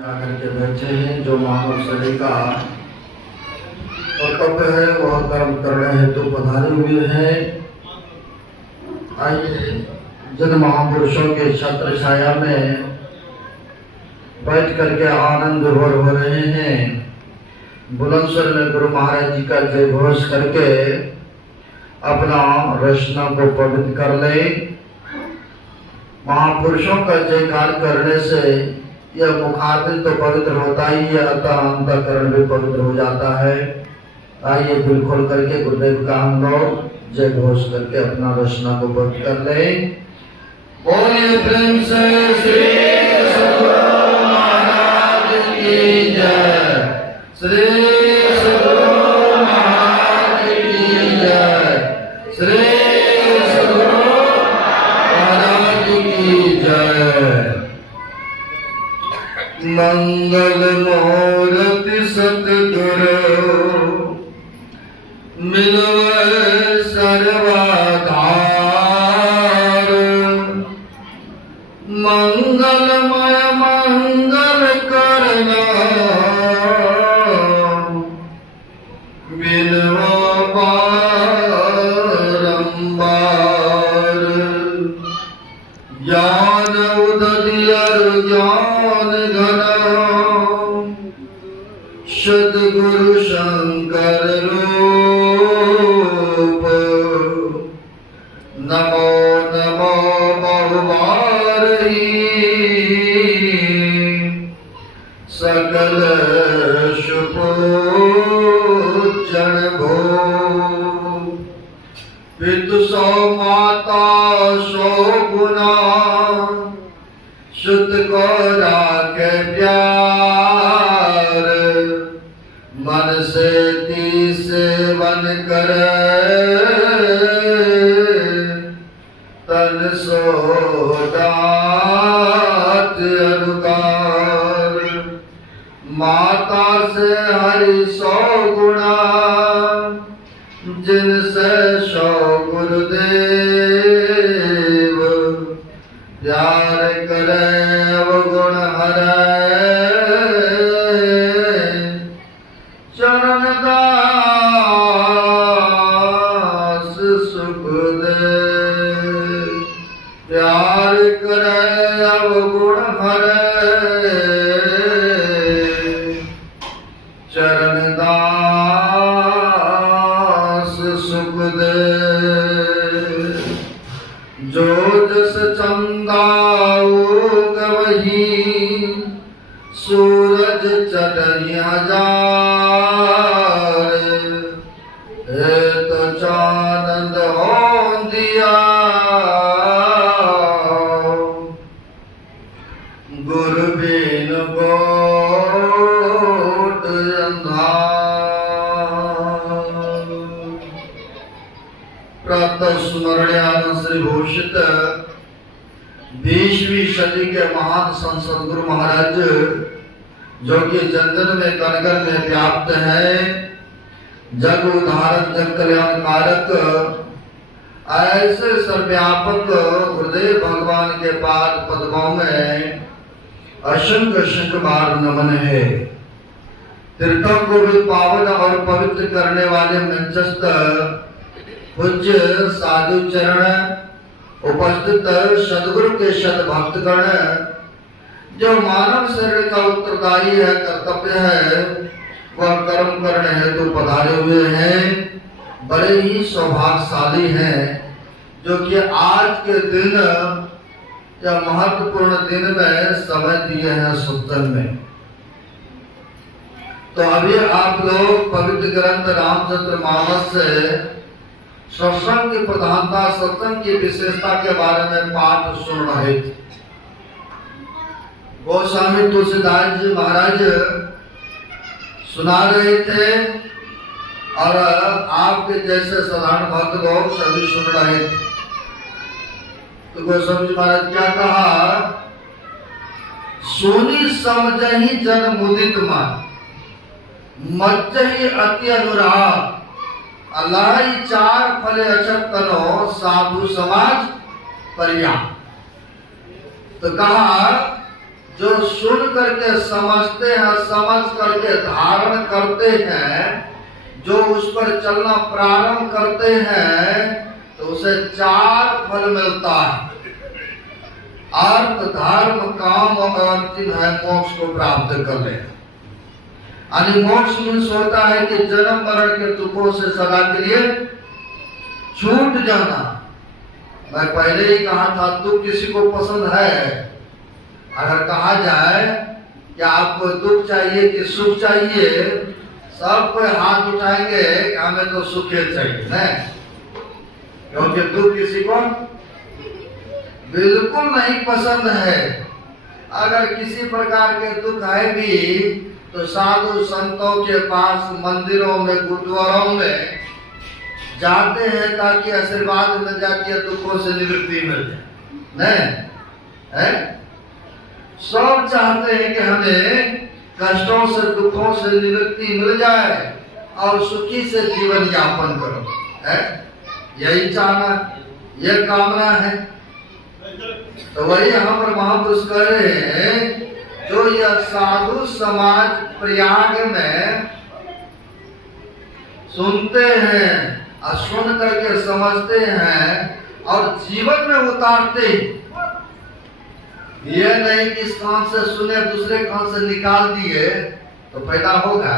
आकर के बैठे हैं। जो मानव शरीर का कर्तव्य है वह कर्म करने हेतु पधारे हुए हैं। आइए जिन महापुरुषों के छत्र छाया में बैठ करके आनंद भर हो रहे हैं, बुलंदशहर में गुरु महाराज जी का जय घोष करके अपना रचना को पवित्र कर ले। महापुरुषों का जयकार करने से यह मुखारबिंद तो पवित्र होता ही है, अतः अंतःकरण भी पवित्र हो जाता है। आइए दिल खोल करके गुरुदेव का हम लोग जय घोष करके अपना रचना को पवित्र कर ले। बोलिए प्रेम से श्री सद्गुरु महाराज की जय, श्री सद्गुरु महाराज की जय, श्री सद्गुरु महाराज की जय। मंगल मूर्ति सतगुरु मिलवे सर्वाधार, मंगलमय मंगल करना मिलवा बारंबार। ज्ञान उदय ज्ञान घन सद्गुरु शंकर रूप, नमो नमो बहुबार ही सकल सुपूजन भो। पितु सौ माता सौ गुना, सुत को राखे प्यार, मन से तीस वन करे तन सो दात अनुकार। माता से हरि सौ गुणा, जिनसे सौ गुरुदेव, प्यार करे अवगुण हरे चरण दास सुखदेव। प्यार करे अवगुण हरे चरण दास सुखदेव। जो जस चंदा उगवही, सूरज चढ़ी हजार, हे तो चानंद हो दिया गुरु बिन गोट अंधार। प्रातः स्मरण्यान श्री भूषित 20वीं सदी के महान संत सद्गुरु महाराज, जो कि जन में कण-कण में व्याप्त है, जग उद्धारक जग कल्याण कारक, ऐसे सर्वव्यापक गुरुदेव भगवान के पाद पद्मों में असंख्य असंख्य बार नमन है। तीर्थों को भी पावन और पवित्र करने वाले मंचस्थ पूज्य साधु चरण, उपस्थित सद्गुरु के सद भक्तगण, जो मानव शरीर का उत्तरदायी है, कर्तव्य है, वह कर्म करने हेतु पधारे हुए हैं। बड़े ही सौभाग्यशाली हैं जो कि आज के दिन या महत्वपूर्ण दिन में समय दिए हैं सत्संग में। तो अभी आप लोग पवित्र ग्रंथ रामचंद्र मानस से सत्संग की प्रधानता, सत्संग की विशेषता के बारे में पाठ सुन रहे थे। गोस्वामी तुलसीदास जी महाराज सुना रहे थे और आपके जैसे साधारण भक्त लोग सभी सुन रहे थे। तो गोस्वामी जी महाराज क्या कहा? सोनी समझहि जन मुदित मन, मज्जहि अति अनुराग, अलाई चार फले अचत तनो, साधु समाज पर्याप्त। तो कहा जो सुन करके समझते हैं, समझ करके धारण करते हैं, जो उस पर चलना प्रारंभ करते हैं, तो उसे 4 फल मिलता है। अर्थ, धर्म, काम और अंतिम है मोक्ष को प्राप्त कर ले। यानी मोक्ष मीन्स होता है कि जन्म मरण के दुखों से सदा के लिए छूट जाना। मैं पहले ही कहा था, दुख किसी को पसंद है? अगर कहा जाए कि आपको दुख चाहिए कि सुख चाहिए, सब कोई हाथ उठाएंगे कि हमें तो सुख चाहिए ना, क्योंकि दुख किसी को बिल्कुल नहीं पसंद है। अगर किसी प्रकार के दुख है भी तो साधु संतों के पास, मंदिरों में, गुरुद्वारों में जाते हैं ताकि आशीर्वाद मिल जाती है, दुखों से निवृत्ति मिल जाए। नहीं है? सब चाहते हैं कि हमें कष्टों से, दुखों से निवृत्ति मिल जाए और सुखी से जीवन यापन करो, है? यही चाहना, यह कामना है। तो वही यहाँ पर महापुरुष कह रहे हैं, जो यह साधु समाज प्रयाग में सुनते हैं और सुन करके समझते हैं और जीवन में उतारते हैं। ये नहीं कि इस कान से सुने दूसरे कान से निकाल दिए तो फायदा होगा।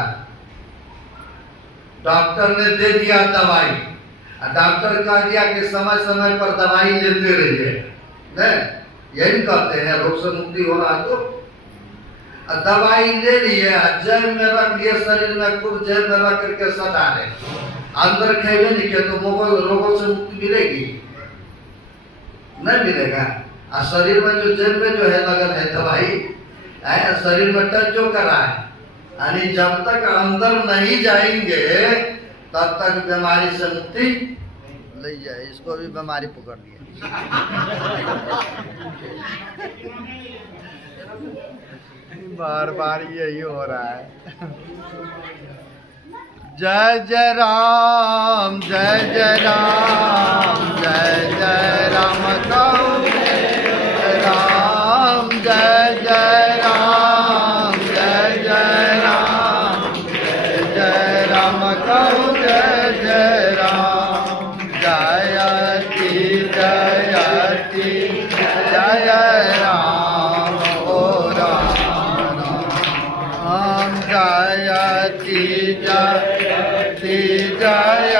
डॉक्टर ने दे दिया दवाई, डॉक्टर कह दिया कि समय समय पर दवाई लेते रहिए, यही कहते हैं रोग से मुक्ति हो रहा है। तो दवाई ले लिए, जेब में रख लिए, शरीर में खूब जेब में रख करके सटा ले, अंदर खेले नहीं किया तो रोगों से मुक्ति मिलेगी? नहीं मिलेगा। और शरीर में जो जेब में जो है लगन है दवाई, शरीर में टच जो करा है, यानी जब तक अंदर नहीं जाएंगे तब तक बीमारी से मुक्ति ले जाए। इसको भी बीमारी पकड़ लिया। बार बार यही हो रहा है। जय जय राम, जय जय राम, जय जय राम कहूँ राम, जय जय राम, जय जय राम, जय जय राम कहूँ जय जय राम। जयति जयति जय राम ओ राम, जयति जयति जय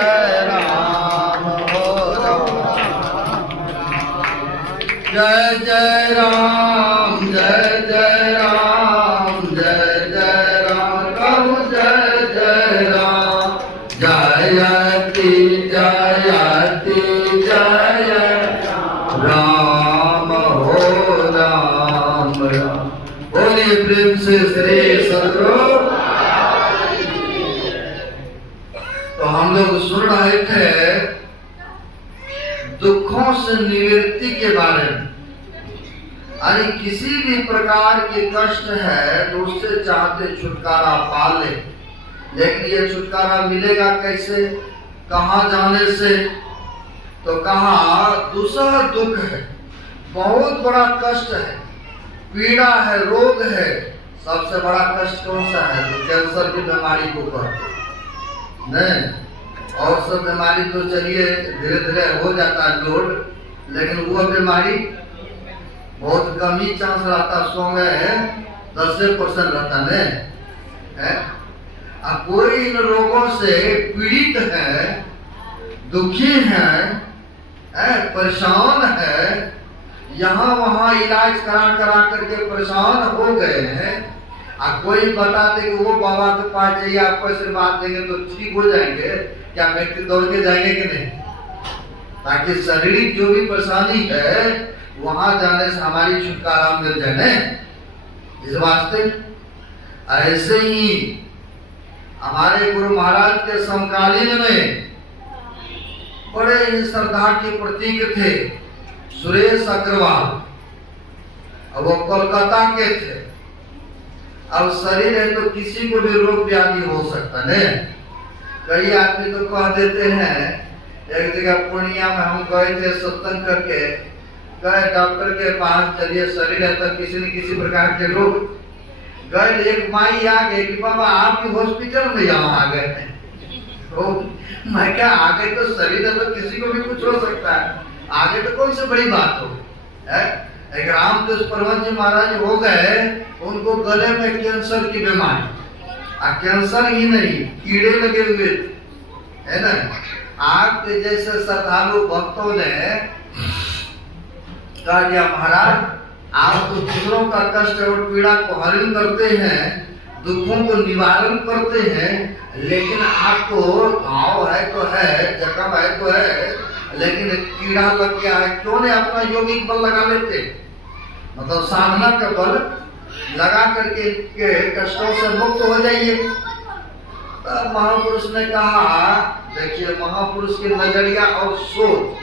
राम ओ राम। जय जय राम, जय जय राम, जय जय राम कहूँ जय जय राम। जयति जयति जय राम हो राम राम। बोलिए प्रेम से श्री सद्गुरु। तो हम लोग सुन रहे थे दुखों से निवृत्ति के बारे में। यानी किसी भी प्रकार के कष्ट है तो उससे चाहते छुटकारा पा ले, लेकिन ये छुटकारा मिलेगा कैसे, कहाँ जाने से? तो कहा दूसरा दुख है, बहुत बड़ा कष्ट है, पीड़ा है, रोग है। सबसे बड़ा कष्ट कौन सा है? तो कैंसर की बीमारी को कहते नहीं, और सब बीमारी तो चलिए धीरे धीरे हो जाता है लोड, लेकिन वो बीमारी बहुत कम ही चांस रहता, 100 में 10% रहता है। अब कोई इन रोगों से पीड़ित है, दुखी है, परेशान है, यहाँ वहाँ इलाज करा करके परेशान हो गए हैं। कोई बता दे कि वो बाबा के पास जाइए, आपको आशीर्वाद देंगे तो ठीक हो जाएंगे, क्या व्यक्ति दौड़ के जाएंगे कि नहीं? ताकि शारीरिक जो भी परेशानी है वहां जाने से हमारी छुटकारा मिल जाए। इस वास्ते ऐसे ही हमारे गुरु महाराज के समकालीन में बड़े ही श्रद्धा के प्रतीक थे सुरेश अग्रवाल। अब वो कोलकाता के थे। अब शरीर है तो किसी को भी रोग व्याधि हो सकता है। कई आदमी तो कह देते हैं, एक जगह पूर्णिया में हम गए थे सत्संग करके, गए डॉक्टर के पास, चलिए शरीर है तो किसी न किसी प्रकार के रोग। गए एक माई आ गए कि बाबा आप भी हॉस्पिटल में यहाँ आ गए हैं। तो मैं क्या, आगे तो शरीर है तो किसी को भी कुछ हो सकता है, आगे तो कौन सी बड़ी बात हो है। एक रामदास परमहंस जी महाराज हो गए, उनको गले में कैंसर की बीमारी, कैंसर ही नहीं कीड़े लगे हुए है ना। आपके जैसे श्रद्धालु भक्तों ने कहा दिया महाराज आप तो दूसरों का कष्ट और पीड़ा को हरण करते हैं, दुखों को निवारण करते हैं, लेकिन आपको घाव है तो है, जख्म है तो है, लेकिन कीड़ा लग गया है, क्यों नहीं अपना योगिक बल लगा लेते, मतलब साधना का बल लगा करके के कष्टों से मुक्त हो जाइए। तब महापुरुष ने कहा, देखिए महापुरुष की नजरिया और सोच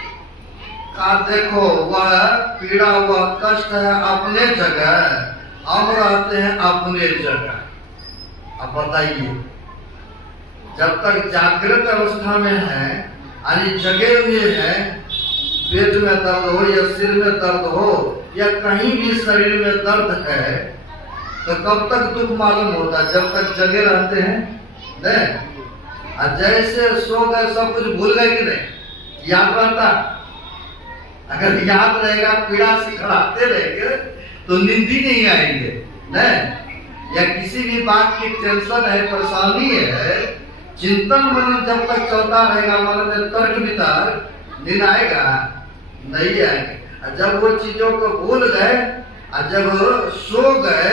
का देखो, वह पीड़ा हुआ कष्ट है अपने जगह, हम रहते हैं अपने जगह। अब बताइए, जब तक जागृत अवस्था में है यानी जगे हुए हैं, पेट में दर्द हो या सिर में दर्द हो या कहीं भी शरीर में दर्द है, तो कब तक दुख मालूम होता, जब तक जगे रहते हैं नहीं। जैसे सो गए सब कुछ भूल गए कि नहीं, याद रहता। अगर याद रहेगा, पीड़ा सिखलाते रहेंगे तो नींद ही नहीं आएंगे नहीं। या किसी भी बात की टेंशन है, परेशानी है, चिंतन मन जब तक चलता रहेगा, मन में तर्क वितर्क, नींद आएगा नहीं आएगा। जब वो चीजों को भूल गए, जब सो गए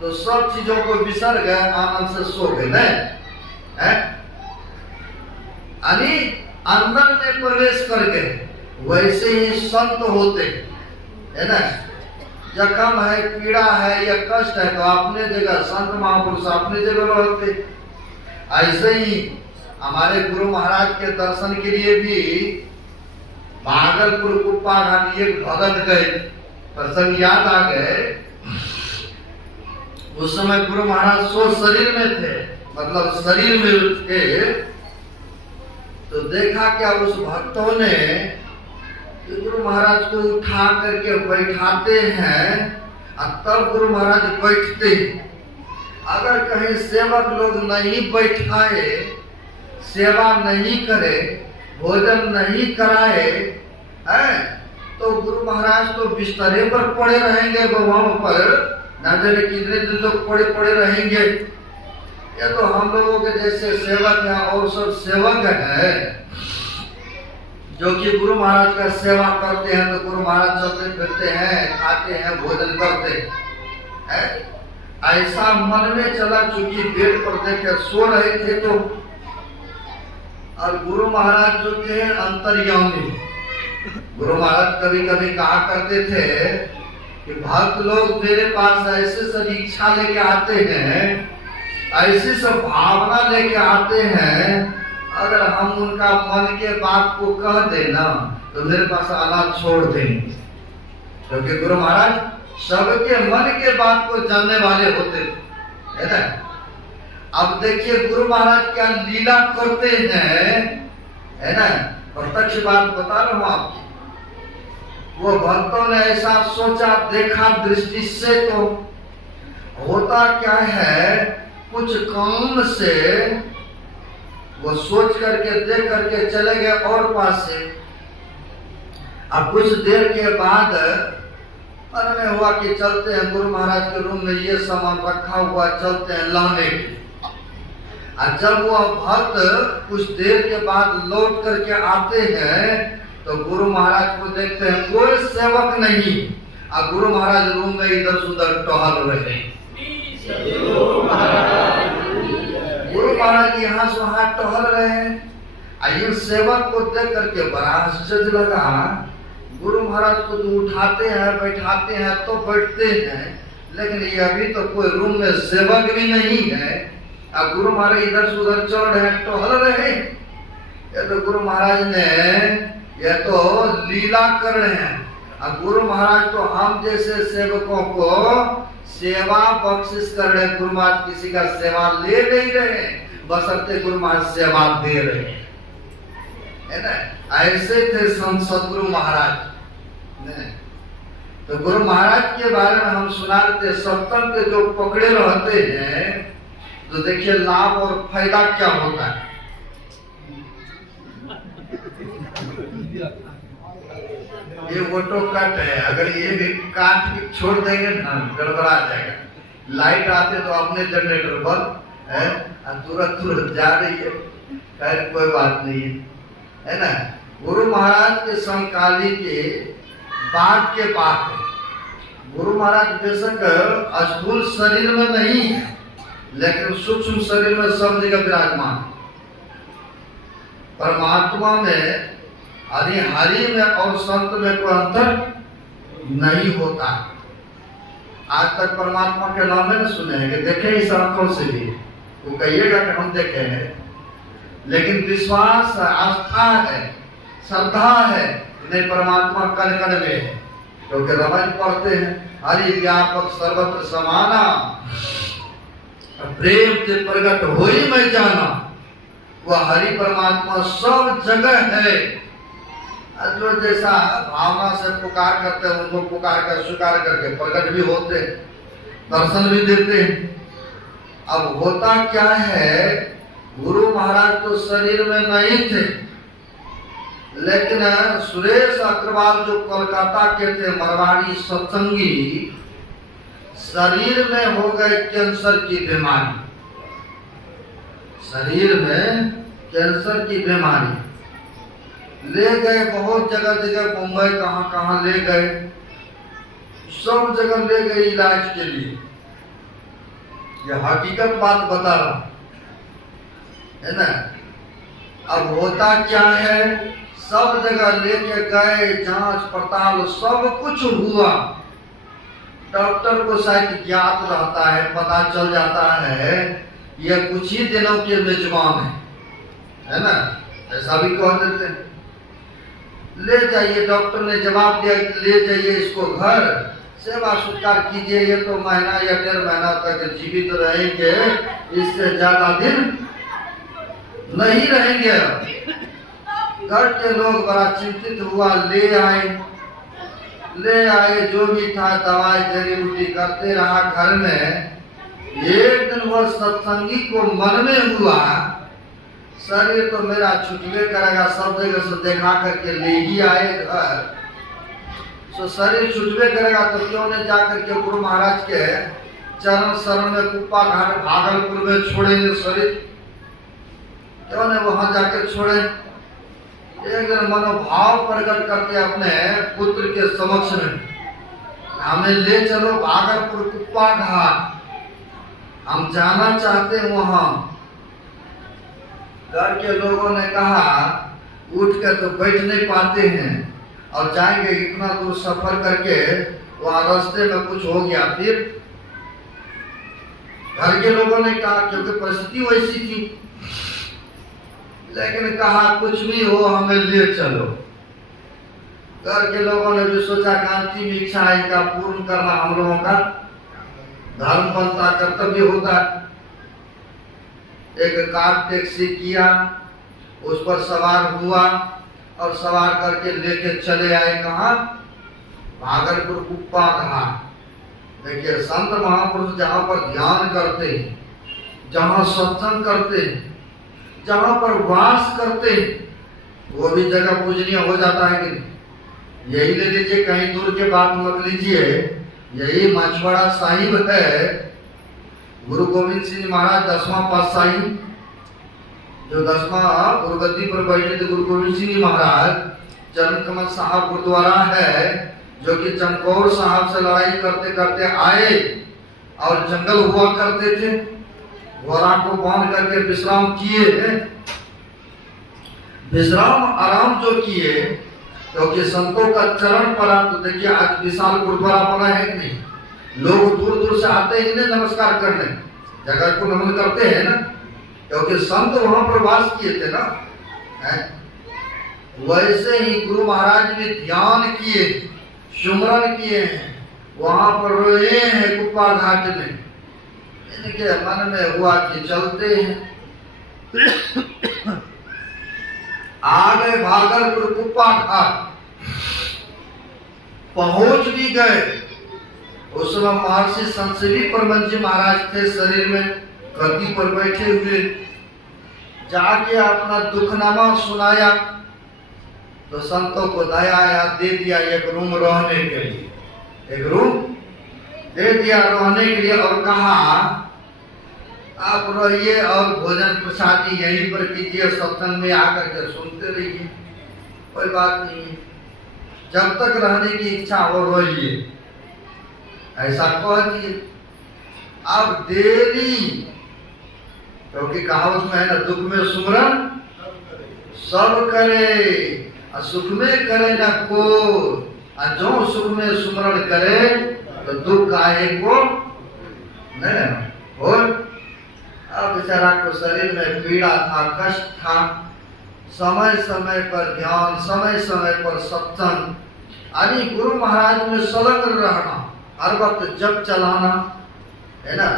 तो सब चीजों को बिसर गए, आनंद से सो गए नहीं। अंदर में प्रवेश कर गए, वैसे ही संत होते है ना। जख्म है, पीड़ा है या कष्ट है तो अपने जगह, संत महापुरुष अपने जगह रहते। ऐसे ही हमारे गुरु महाराज के दर्शन के लिए भी भागलपुर कुप्पा घाटी एक भगत गए, प्रसंग याद आ गए। उस समय गुरु महाराज सो शरीर में थे, मतलब शरीर में थे, तो देखा क्या उस भक्तों ने गुरु महाराज को उठा करके बैठाते हैं, और तब गुरु महाराज बैठते। अगर कहीं सेवक लोग नहीं बैठाए, सेवा नहीं करे, भोजन नहीं कराए हैं, तो गुरु महाराज तो बिस्तरे पर पड़े रहेंगे, वहां पर न जाने कितने दिन लोग पड़े पड़े रहेंगे। या तो हम लोगों के जैसे सेवक हैं और सब सेवक हैं जो कि गुरु महाराज का सेवा करते हैं, तो गुरु महाराज चलते फिरते हैं, खाते हैं, भोजन करते हैं। ऐसा मन में चला, चूंकि बेड पर देखे सो रहे थे तो, और गुरु महाराज जो थे अंतर्यामी। गुरु महाराज कभी कभी कहा करते थे कि भक्त लोग मेरे पास ऐसे सब इच्छा लेके आते हैं, ऐसी सब भावना लेके आते हैं, अगर हम उनका मन के बात को कह देना तो मेरे पास आना छोड़ देंगे, क्योंकि गुरु महाराज सबके मन के बात को जानने वाले होते है ना। अब देखिए गुरु महाराज क्या लीला करते हैं, है ना, प्रत्यक्ष बात बता रहा हूं आपको। वो भक्तों ने ऐसा सोचा, देखा दृष्टि से, तो होता क्या है, कुछ काम से वो सोच करके देख करके चले गए और पास से। अब कुछ देर के बाद मन में हुआ कि चलते हैं, गुरु महाराज के रूम में ये सामान रखा हुआ, चलते हैं लाने के। और जब वो भक्त कुछ देर के बाद लौट करके आते हैं तो गुरु महाराज को देखते हैं कोई सेवक नहीं, और गुरु महाराज रूम में इधर उधर टहल रहे। गुरु महाराज यहाँ से वहां टहल रहे हैं। इन सेवक को देख करके बड़ा आश्चर्य लगा। गुरु महाराज को तो उठाते हैं, बैठाते हैं तो बैठते हैं, लेकिन ये अभी तो कोई रूम में सेवक भी नहीं है, और गुरु महाराज इधर से उधर चल रहे हैं, टहल रहे। ये तो गुरु महाराज ने ये तो लीला कर रहे हैं। और गुरु महाराज तो हम जैसे सेवकों को सेवा बख्शिश कर रहे हैं। गुरु महाराज किसी का सेवा ले नहीं रहे, बशर्ते गुरु महाराज सेवा दे रहे हैं, है ना। ऐसे थे संत सदगुरु महाराज। तो गुरु महाराज के बारे में हम सुनाते सत्संग के जो पकड़े रहते हैं, तो देखिए लाभ और फायदा क्या होता है। ये ऑटो कट है, अगर ये भी काट के छोड़ देंगे ना गड़बड़ा जाएगा। लाइट आते तो अपने जनरेटर बंद है, तुरंत जा रही है, खैर कोई बात नहीं है ना। गुरु महाराज के समकाली के बाद के बात है। गुरु महाराज बेशक स्थूल शरीर में नहीं है, लेकिन सूक्ष्म शरीर में सब जगह विराजमान। परमात्मा में हरि में और संत में कोई अंतर नहीं होता। आज तक परमात्मा के नाम में सुने हैं कि देखे इस आंखों से भी, वो कहिएगा कि हम देखे हैं, लेकिन विश्वास आस्था है, श्रद्धा है, नहीं परमात्मा कण कण में है। क्योंकि रमन पढ़ते हैं हरि व्यापक सर्वत्र समाना, प्रेम से प्रकट हो ही मैं जाना। वह हरि परमात्मा सब जगह है। जो जैसा भावना से पुकार करते हैं उनको पुकार कर स्वीकार करके प्रकट भी होते, दर्शन भी देते हैं। अब होता क्या है, गुरु महाराज तो शरीर में नहीं थे, लेकिन सुरेश अग्रवाल जो कोलकाता के थे मरवाड़ी सत्संगी, शरीर में हो गए कैंसर की बीमारी। शरीर में कैंसर की बीमारी ले गए, बहुत जगह जगह मुंबई कहाँ कहाँ ले गए, सब जगह ले गए इलाज के लिए। यह हकीकत बात बता रहा है ना। अब होता क्या है, सब जगह लेके गए, जांच पड़ताल सब कुछ हुआ। डॉक्टर को शायद ज्ञात रहता है, पता चल जाता है यह कुछ ही दिनों के मेजबान है ना, ऐसा भी कह देते हैं। ले जाइए, डॉक्टर ने जवाब दिया कि ले जाइए इसको घर, सेवा सत्कार कीजिए, ये तो महीना या 1.5 महीना तक जीवित रहेंगे, इससे ज्यादा दिन नहीं रहेंगे। घर के लोग बड़ा चिंतित हुआ, ले आए जो भी था दवाई जड़ी बूटी करते रहा घर में। एक दिन वह सत्संगी को मन में हुआ शरीर तो मेरा छुटवे करेगा, सब जगह से देखा करके ले ही आए घर, तो शरीर छुटवे करेगा तो क्यों नहीं जाकर के गुरु महाराज के चरण शरण में कुप्पा घाट भागलपुर में छोड़ेंगे शरीर, क्यों नहीं वहां जाकर छोड़े। एक दिन मनोभाव प्रकट करते अपने पुत्र के समक्ष में, हमें ले चलो भागलपुर कुप्पा घाट, हम जाना चाहते हैं वहां। घर के लोगों ने कहा उठ के तो बैठ नहीं पाते हैं और जाएंगे इतना दूर सफर करके, वहां रास्ते में कुछ हो गया। फिर घर के लोगों ने कहा, क्योंकि परिस्थिति वैसी थी, लेकिन कहा कुछ भी हो हमें ले चलो। घर के लोगों ने भी सोचा कि अंतिम इच्छा इनका पूर्ण करना हम लोगों का धर्म बनता, कर्तव्य होता। एक कार टैक्सी किया, उस पर सवार हुआ और सवार करके लेके चले आए कहाँ, भागलपुर कुप्पा घाट। देखिए संत महापुरुष जहाँ पर ध्यान करते हैं, जहाँ सत्संग करते हैं, जहाँ पर वास करते हैं, वो भी जगह पूजनीय हो जाता है कि नहीं। यही ले लीजिए, कहीं दूर के बात मत लीजिए, यही मछवाड़ा साहिब है। गुरु गोविंद सिंह महाराज 10वां पातशाही, जो 10वां गुरुगद्दी पर बैठे थे गुरु गोविंद सिंह महाराज, चरण कमल साहब गुरुद्वारा है, जो कि चमकौर साहब से लड़ाई करते करते आए और जंगल हुआ करते थे, घोड़ा को बांध करके विश्राम किए। विश्राम आराम जो किए, क्योंकि संतों का चरण पड़ा, तो देखिए आज विशाल गुरुद्वारा बना है कि नहीं, लोग दूर दूर से आते हैं इन्हें नमस्कार करने, जगह को नमन करते हैं ना, क्योंकि संत वहां पर वास किए थे ना। वैसे ही गुरु महाराज ने ध्यान किए, सुमरन किए हैं, वहां पर रोए हैं कुप्पा घाट में। इनके मन में हुआ कि चलते हैं। आ गए भागलपुर कुप्पा घाट। पहुंच भी गए। उस समय महर्षि संसदी परमहंस जी महाराज थे, शरीर में गद्दी पर बैठे हुए। जाके अपना दुखनामा सुनाया तो संतों को दया आया, दे दिया एक रूम रहने के लिए, एक रूम दे दिया रहने के लिए, और कहा आप रहिए और भोजन प्रसादी यहीं पर कीजिए, सत्संग में आकर के सुनते रहिए, कोई बात नहीं, जब तक रहने की इच्छा हो रहिए, ऐसा कह दिए। अब देरी, क्योंकि कहावत में है ना, दुख में सुमरन सब करे और सुख में करे न को, और जो सुख में सुमरण करे तो दुख आए को नहीं। और अब बेचारा को शरीर में पीड़ा था, कष्ट था, समय समय पर ध्यान, समय समय पर सत्संग, यानी गुरु महाराज में संलग्न रहना, हर वक्त जप चलाना, है ना,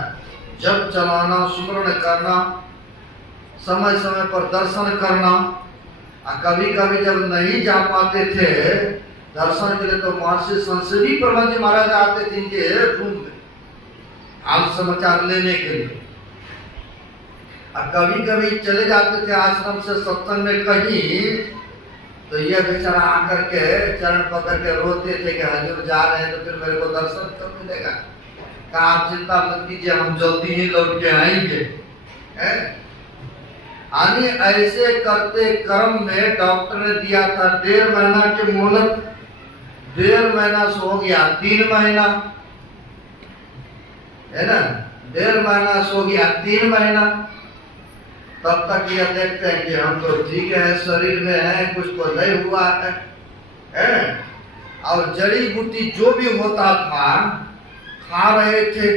जप चलाना, सुमरण करना, समय समय पर दर्शन करना। कभी कभी जब नहीं जा पाते थे दर्शन के लिए तो महर्षि संसदी परमहंस जी महाराज आते थे इनके रूम में हाल समाचार लेने के लिए। और कभी कभी चले जाते थे आश्रम से सत्संग में कहीं, तो ये बेचारा आकर के चरण पकड़ के रोते थे कि हजूर जा रहे हैं तो फिर मेरे को दर्शन कब मिलेगा। कहा आप चिंता मत कीजिए, हम जल्दी ही लौट के आएंगे। यानी ऐसे करते क्रम में डॉक्टर ने दिया था 1.5 महीना की मोहलत, 1.5 महीना से हो गया 3 महीना, है ना, 1.5 महीना से हो गया 3 महीना। तब तक ये देखते हैं कि हम तो ठीक है, शरीर में है, कुछ तो नहीं हुआ है। और जड़ी बूटी जो भी होता था खा रहे थे,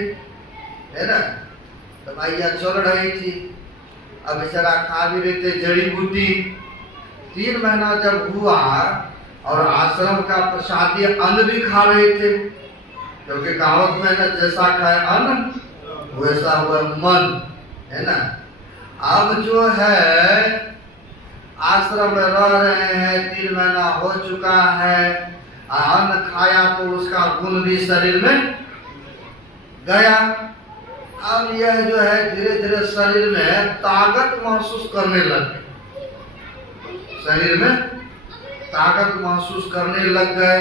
है ना, दवाइयाँ चल रही थी, अब बेचारा खा भी रहे थे जड़ी बूटी। 3 महीना जब हुआ और आश्रम का प्रसादी अन्न भी खा रहे थे, क्योंकि कहावत में ना, जैसा खाए अन्न वैसा हुआ मन, है ना। अब जो है आश्रम में रह रहे हैं, 3 महीना हो चुका है, अन्न खाया तो उसका गुण भी शरीर में गया। अब यह जो है धीरे धीरे शरीर में ताकत महसूस करने लगे, शरीर में ताकत महसूस करने लग गए।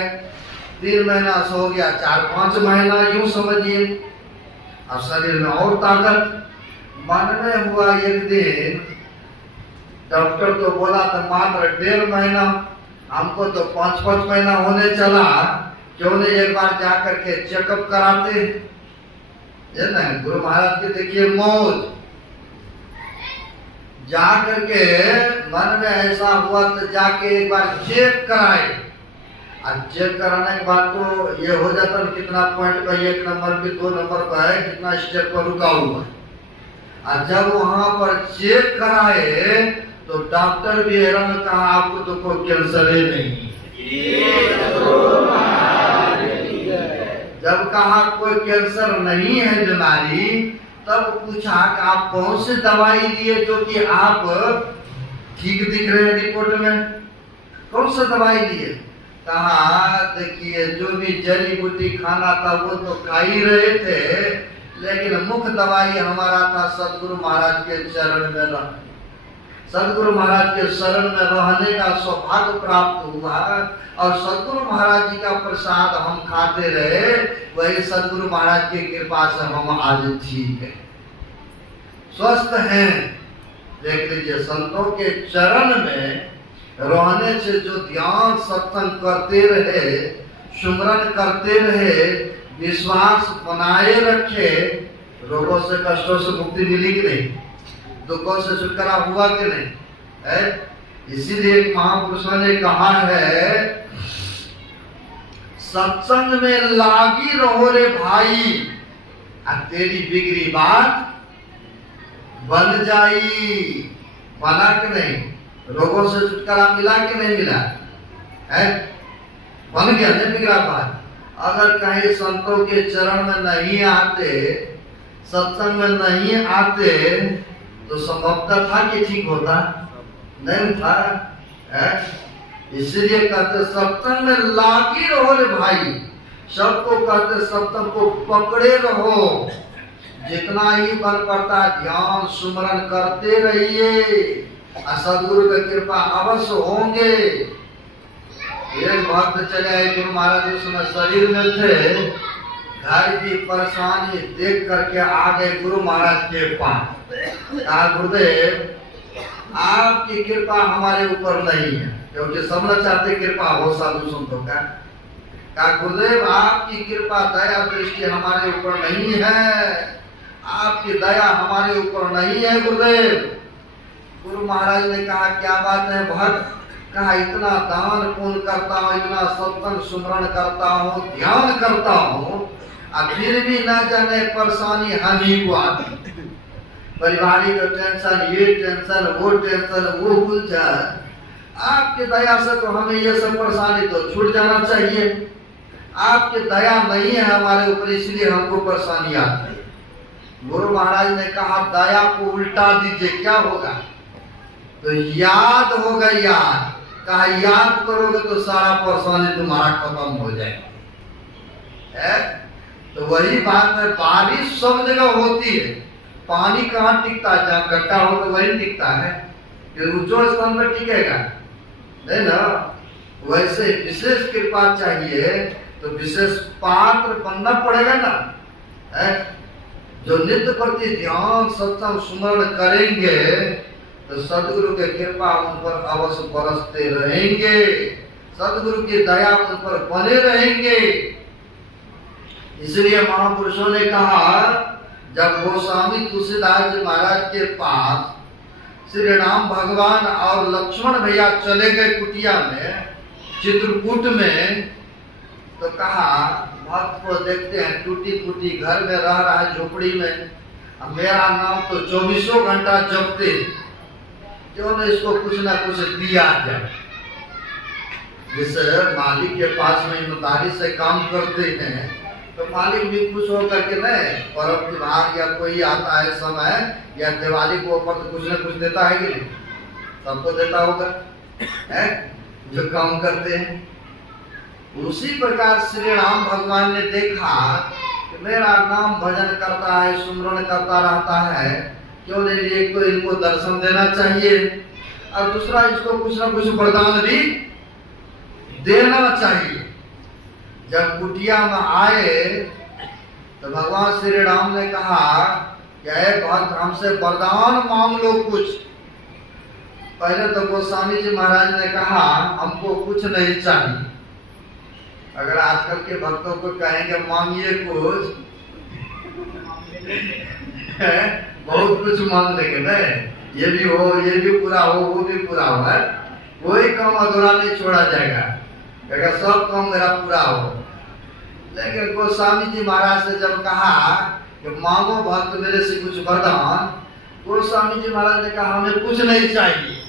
3 महीना से हो गया 4-5 महीना यूं समझिए, अब शरीर में और ताकत। मन में हुआ एक दिन, डॉक्टर तो बोला था मात्र 1.5 महीना, हमको तो 5-5 महीना होने चला, क्यों नहीं एक बार जाकर के चेकअप कराते, है ना। गुरु महाराज के देखिए मौज, जाकर के मन में ऐसा हुआ तो जाके एक बार चेक कराए। और चेक कराने के बाद तो ये हो जाता है कितना पॉइंट पर, 1 नंबर पे 2 नंबर पर है, कितना स्टेप पर रुका हुआ है। और जब वहां पर चेक कराए तो डॉक्टर भी हैरान, कहा आपको तो कोई कैंसर ही नहीं। जब कहा कोई कैंसर नहीं है बीमारी, तब पूछा कि आप कौन सी दवाई लिए जो कि आप ठीक दिख रहे हैं रिपोर्ट में, कौन सा दवाई लिए। कहा देखिए जो भी जड़ी बूटी खाना था वो तो खा ही रहे थे, लेकिन मुख्य दवाई हमारा था सदगुरु महाराज के चरण में रहना। सदगुरु महाराज के शरण में रहने का सौभाग्य प्राप्त हुआ, और सदगुरु महाराज जी का प्रसाद हम खाते रहे, वही सदगुरु महाराज की कृपा से हम आज ठीक है, स्वस्थ हैं। देख लीजिए, संतों के चरण में रहने से जो ध्यान सत्संग करते रहे, सुमरन करते रहे, विश्वास बनाए रखे, रोगों से कष्टों से मुक्ति मिली कि नहीं, दुखों से छुटकारा हुआ कि नहीं है। इसीलिए महापुरुषों ने कहा है, सत्संग में लागी रहो रे भाई, तेरी बिगड़ी बात बन जाई। बना कि नहीं, रोगों से छुटकारा मिला कि नहीं मिला है, बन गया नहीं बिगड़ा बात। अगर कहीं संतों के चरण में नहीं आते, सत्संग में नहीं आते, तो संभवतः था कि ठीक होता नहीं था, है? इसलिए कहते सत्संग में लागी रहो रे भाई, सबको कहते सत्संग को पकड़े रहो। जितना ही बल पड़ता ध्यान सुमरन करते रहिए, सदगुरु की कृपा अवश्य होंगे। एक भक्त चले आए गुरु महाराज उस समय शरीर में थे, घर की परेशानी देख करके आ गए गुरु महाराज के पास। कहा गुरुदेव आपकी कृपा हमारे ऊपर नहीं है, क्योंकि सब न चाहते कृपा हो साधु संतों का। कहा गुरुदेव आपकी कृपा दया दृष्टि हमारे ऊपर नहीं है, आपकी दया हमारे ऊपर नहीं है गुरुदेव। गुरु महाराज ने कहा क्या बात है भक्त? कहा इतना दान पुण्य करता हूँ, इतना सत्संग सुमरण करता हूँ, ध्यान करता हूँ, अब फिर भी न जाने परेशानी हम ही को आती। पारिवारिक टेंशन, ये टेंशन, वो टेंशन, वो उलझन। आपकी दया से तो हमें ये सब परेशानी तो छूट जाना चाहिए। आपकी दया नहीं है हमारे ऊपर, इसलिए हमको परेशानी आती है। गुरु महाराज ने कहा दया को उल्टा दीजिए, क्या होगा? तो याद होगा याद। कहा याद करोगे तो सारा परेशानी तुम्हारा खत्म हो जाएगा। तो वही बात है, बारिश सब जगह होती है, पानी कहाँ टिकता है? जहाँ गड्ढा हो तो वही टिकता है, ऊंचो स्थान पर टिकेगा नहीं ना। वैसे विशेष कृपा चाहिए तो विशेष पात्र बनना पड़ेगा ना। जो नित्य प्रति ध्यान सत्संग सुमरण करेंगे तो सदगुरु के कृपा उन पर अवश्य बरसते रहेंगे, सदगुरु की दया उन पर बने रहेंगे। इसलिए महापुरुषों ने कहा जब गोस्वामी तुलसीदास जी महाराज के पास श्री राम भगवान और लक्ष्मण भैया चले गए कुटिया में, चित्रकूट में, तो कहा भक्त को देखते हैं टूटी फूटी घर में रह रहा है झोपड़ी में, मेरा नाम तो 24 घंटा जपते, क्यों न इसको कुछ ना कुछ दिया जाए। जैसे मालिक के पास में ईमानदारी से काम करते हैं तो मालिक भी खुश होकर के नहीं, पर्व त्योहार या कोई आता है समय या दिवाली को ऊपर तो कुछ ना कुछ देता है कि नहीं? सबको देता होगा है जो काम करते हैं। उसी प्रकार श्री राम भगवान ने देखा कि मेरा नाम भजन करता है, सुमरण करता रहता है, क्यों नहीं एक तो इनको दर्शन देना चाहिए और दूसरा इसको कुछ ना कुछ वरदान भी देना चाहिए। जब कुटिया में आए तो भगवान श्री राम ने कहा कि भक्त हमसे वरदान मांग लो कुछ। पहले तो गोस्वामी जी महाराज ने कहा हमको कुछ नहीं चाहिए। अगर आजकल के भक्तों को कहेंगे मांगिए कुछ बहुत कुछ मांग लेंगे नहीं, ये भी हो, ये भी पूरा हो, वो भी पूरा हो, है कोई काम अधूरा नहीं छोड़ा जाएगा, अगर सब काम मेरा पूरा हो। लेकिन गोस्वामी जी महाराज से जब कहा कि मांगो भक्त मेरे से कुछ वरदान, गोस्वामी जी महाराज ने कहा हमें कुछ नहीं चाहिए।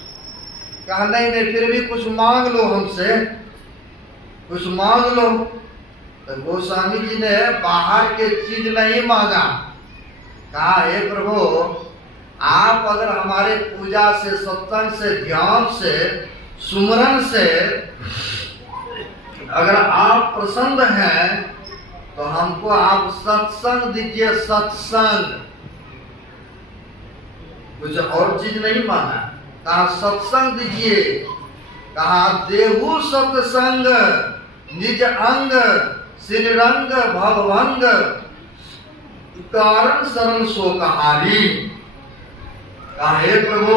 कहा नहीं नहीं फिर भी कुछ मांग लो हमसे, कुछ मांग लो। तो गोस्वामी जी ने बाहर के चीज नहीं मांगा, कहा हे प्रभु आप अगर हमारे पूजा से, सत्संग से, ध्यान से, सुमरन से अगर आप प्रसन्न हैं तो हमको आप सत्संग दीजिए, सत्संग, कुछ और चीज नहीं मांगा। कहा सत्संग दीजिए, कहा देहु सत्संग निज अंग श्रीरंग भवभंग कारण शरण शोकहारी। कहा हे प्रभु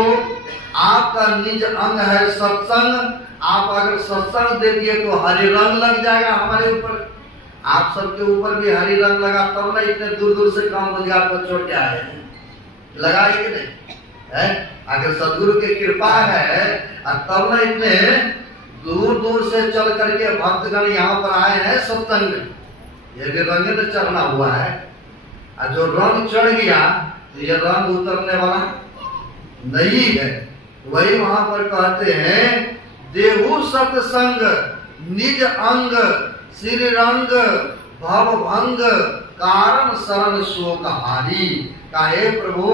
आपका निज अंग है सत्संग, आप अगर सत्संग दे दिए तो हरि रंग लग जाएगा हमारे ऊपर। आप सबके ऊपर भी हरि रंग लगा तब ना इतने दूर दूर से काम रोजगार पर छोड़ के आए हैं, लगाए कि नहीं है? अगर सदगुरु की कृपा है तब ना इतने दूर दूर से चल करके भक्तगण यहाँ पर आए हैं सत्संग में। ये भी रंग तो चढ़ना हुआ है, और जो रंग चढ़ गया तो ये रंग उतरने वाला नहीं है। वही वहां पर कहते हैं देहु सत्संग निज अंग श्री रंग भव भंग कारण शरण शोकहारी। कहे प्रभु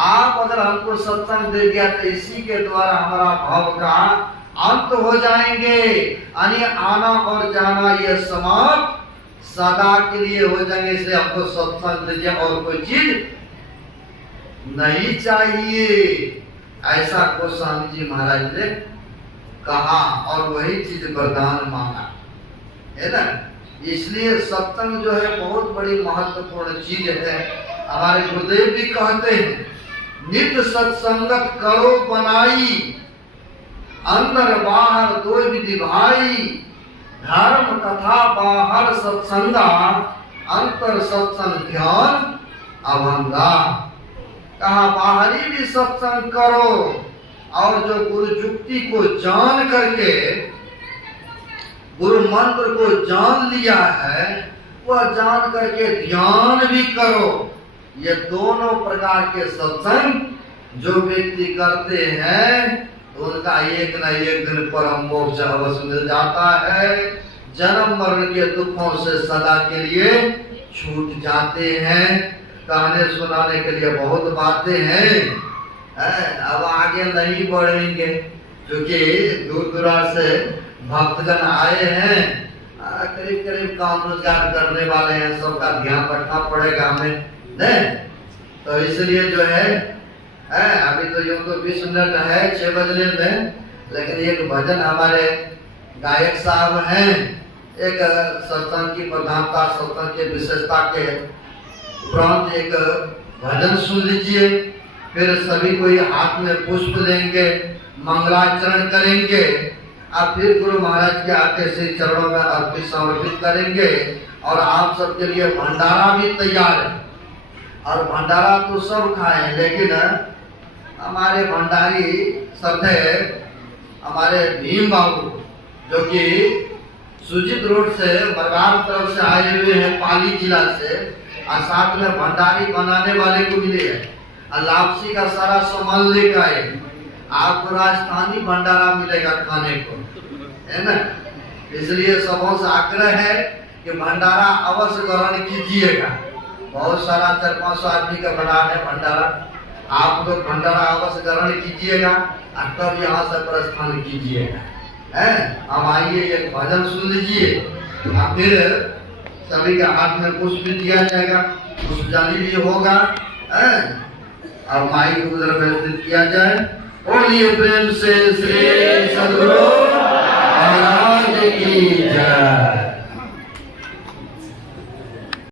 आप अगर हमको सत्संग दे दिया तो इसी के द्वारा हमारा भव का अंत हो जाएंगे, यानी आना और जाना ये समाप्त सदा के लिए हो जाएंगे। इसलिए आपको सत्संग दीजिए और कोई चीज नहीं चाहिए, ऐसा गोस्वामी जी महाराज ने कहा और वही चीज वरदान मांगा है ना। इसलिए सत्संग जो है बहुत बड़ी महत्वपूर्ण चीज है। हमारे गुरुदेव भी कहते हैं नित्य सत्संगत करो बनाई, अंदर बाहर दो विधि भाई, धर्म तथा बाहर सत्संगा, अंतर सत्संग ध्यान अभंगा। कहा बाहरी भी सत्संग करो और जो गुरु जुक्ति को जान करके गुरु मंत्र को जान लिया है वह जान करके ध्यान भी करो। ये दोनों प्रकार के सत्संग जो व्यक्ति करते हैं तो उनका एक न एक दिन परम मोक्ष अवश्य मिल जाता है, जन्म मरण के दुखों से सदा के लिए छूट जाते हैं। कहने सुनाने के लिए बहुत बातें हैं, अब आगे नहीं बढ़ेंगे क्योंकि दूर दूराज से भक्तगण आए हैं, करीब करीब काम रोजगार करने वाले हैं, सबका ध्यान रखना पड़ेगा हमें नहीं। तो इसलिए जो है अभी तो यूं तो 20 मिनट है 6 बजने में, लेकिन एक भजन हमारे गायक साहब हैं, एक सत्संग की प्रधानता सत्संग की विशेषता के उपरांत एक भजन सुन लीजिए, फिर सभी कोई हाथ में पुष्प लेंगे, मंगलाचरण करेंगे और फिर गुरु महाराज के आके से चरणों में अर्पित समर्पित करेंगे। और आप सबके लिए भंडारा भी तैयार है, और भंडारा तो सब खाएं, लेकिन हमारे भंडारी सभे हमारे भीम बाबू जो कि सुजित रोड से बरगार तरफ से आए हुए हैं, पाली जिला से, और साथ में भंडारी बनाने वाले को मिले हैं, और लापसी का सारा सामान लेकर आए। आपको राजस्थानी भंडारा मिलेगा खाने को, है ना। इसलिए सबों से आग्रह है कि भंडारा अवश्य ग्रहण कीजिएगा। बहुत सारा 400-500 आदमी का बना है भंडारा, आप लोग भंडारा अवश्य ग्रहण कीजिएगा और तब यहाँ से प्रस्थान कीजिएगा। अब आइए एक भजन सुन लीजिए और फिर सभी के हाथ में पुष्प भी दिया जाएगा, पुष्पजाली भी होगा। अब माई को उधर व्यवस्थित किया जाए। बोलिए प्रेम से श्री सद्गुरु महाराज की जय।